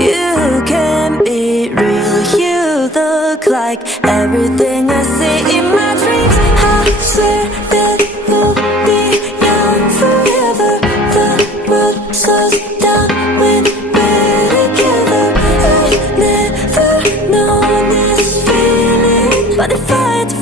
You can be real, you look like everything I see in my dreams. I swear that we'll be young forever. The world slows down when we're together. I've never known this feeling, but if I had to